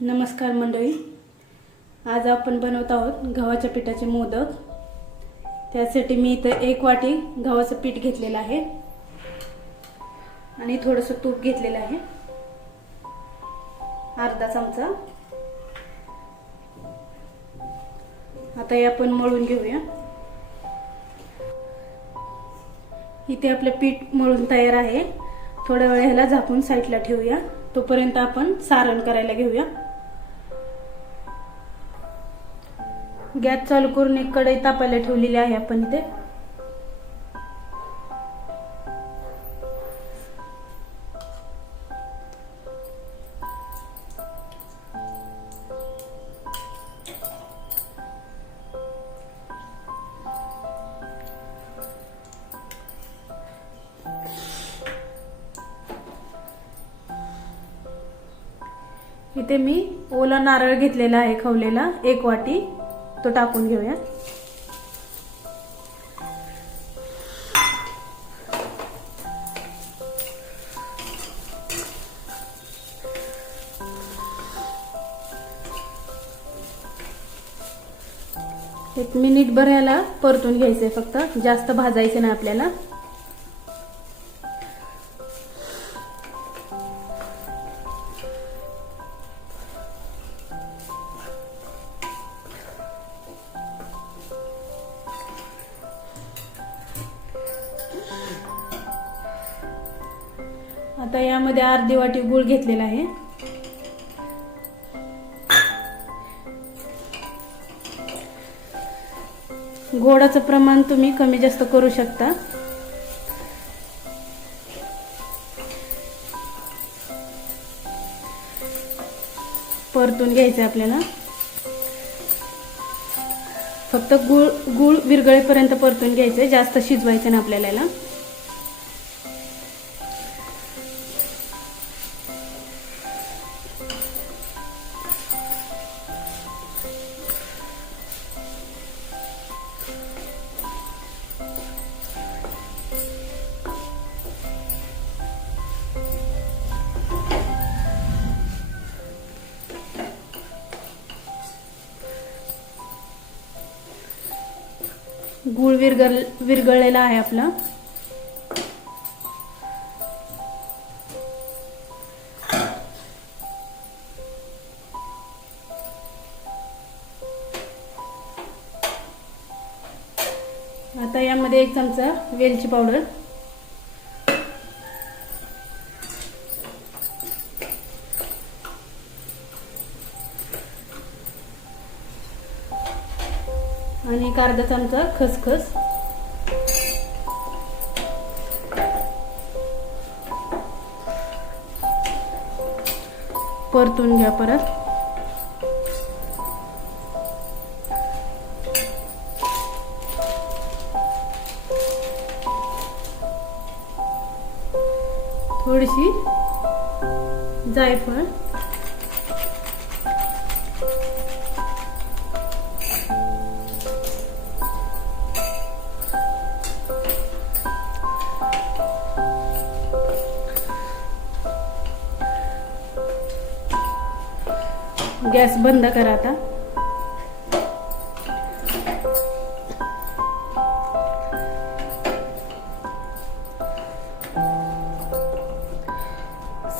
नमस्कार मंडळी, आज आपण बनवत आहोत गव्हाच्या पिठाचे मोदक। त्यासाठी मी इथं 1 वाटी गव्हाचं पीठ घेतलेलं आहे आणि थोडंसं तूप घेतलेलं आहे, अर्धा चमचा। आता हे आपण मळून घेऊया। इथे आपलं पीठ मळून तयार आहे। थोड्या वेळ ह्याला झाकून साईडला ठेवूया, तोपर्यंत आपण सारण करायला घेऊया। गॅस चालू करून एक कढई तापायला ठेवलेली आहे आपण इथे। इथे मी ओला नारळ घेतलेला आहे खवलेला 1 वाटी, तो टाकून घेऊया। एक मिनिट भर याला परतून घ्यायचंय, फक्त जास्त भाजायचं नाही आपल्याला। आता यामध्ये अर्धी वाटी गूळ घेतलेला आहे। गोडाचं प्रमाण तुम्ही कमी जास्त करू शकता। परतून घ्यायचं आपल्याला, फक्त गूळ विरघळेपर्यंत परतून घ्यायचं, जास्त शिजवायचं नाही आपल्याला याला। गूळ विरघळलेला आहे आपला। आता यामध्ये 1 चमचा वेलची पावडर, आणि 1 अर्धा चमचा खसखस, परतून घ्या परत। थोडीशी जायफळ, गॅस बंद करा आता।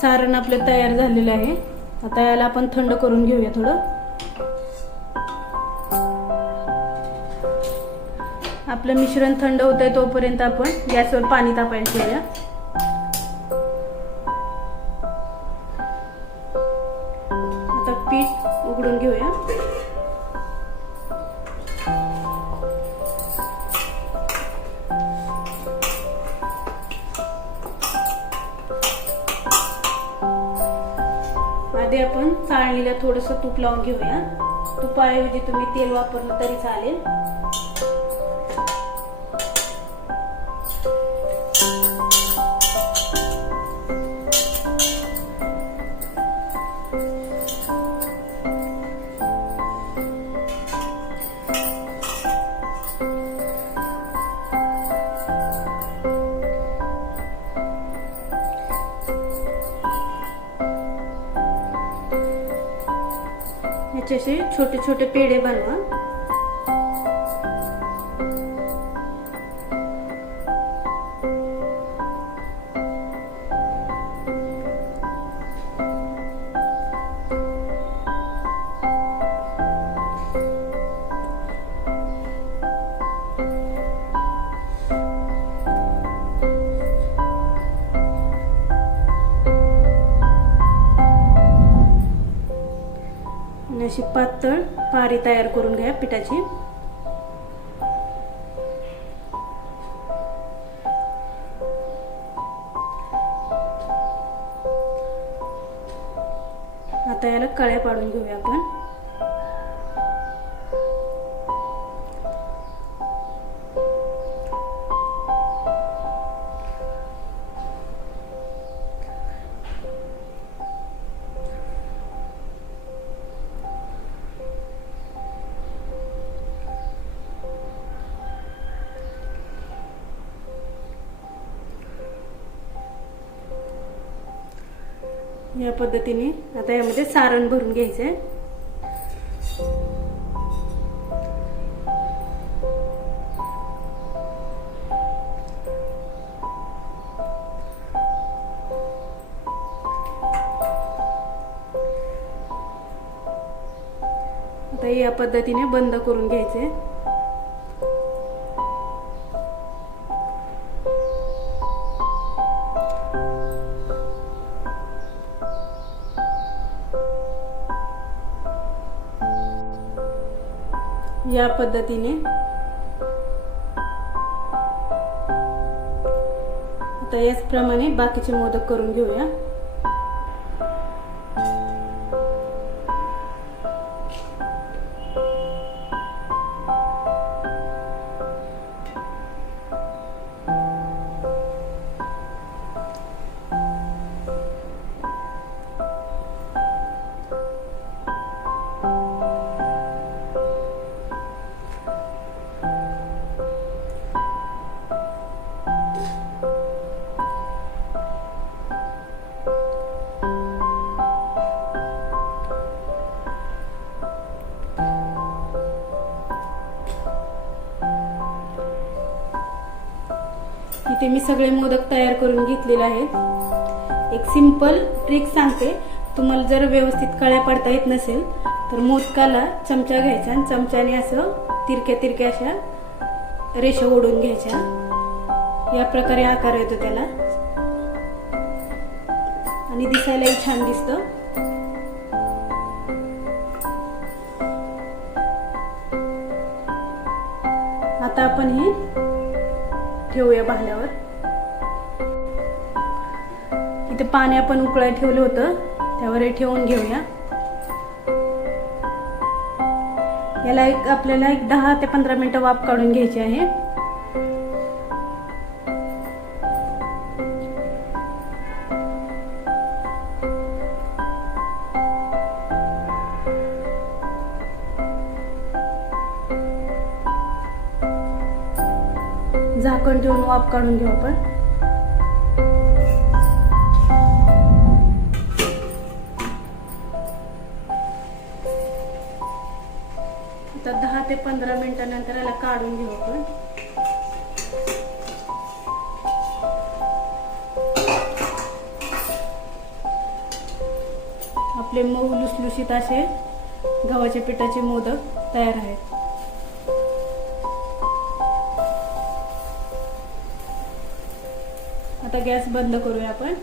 सारण आपलं तयार झालेलं आहे। आता याला आपण थंड करून घेऊया थोडं। आपलं मिश्रण थंड होतंय तोपर्यंत आपण गॅसवर पाणी तापायला ठेवूया। आता पीठ उघडून घेऊया। आधी आपण चाळणीला थोडंसं तूप लावून घेऊया। तुपाऐवजी तुम्ही तेल वापरलं तरी चालेल। ह्याचे असे छोटे छोटे पेढे बनवा. अशी पातळ पारी तयार करून घ्या पिठाची. आता याला कळ्या पाडून घेऊया आपण. या पद्धतीने आता यामध्ये सारण भरून घ्यायचं आहे. आता या पद्धतीने बंद करून घ्यायचे. या पद्धतीने आता याचप्रमाणे बाकीचे मोदक करून घेऊया. इथे मी सगळे मोदक तयार करून घेतलेले आहेत. एक सिंपल ट्रिक सांगते. तुम्हाला जर व्यवस्थित कळ्या पाडता येत नसेल तर मोदकाला चमचा घ्यायचा आणि चमच्याने असं तिरक्या तिरक्या अशा रेषा ओढून घ्यायच्या. या प्रकारे आकार येतो त्याला आणि दिसायलाही छान दिसतं. आता आपण हे ठेवूया भांड्यावर. इथे पाणी आपण उकळायला ठेवलं होतं त्यावर हे ठेवून घेऊया. याला आपल्याला 10 ते 15 मिनिटं वाफ काढून घ्यायची आहे. झाकण ठेवून वाफ काढून घेऊ आपण. आता 10 ते 15 मिनिटांनंतर याला काढून घेऊ आपण. आपले मऊ लुसलुशीत असे गव्हाच्या पिठाचे मोदक तयार आहेत. आता गॅस बंद करूया आपण.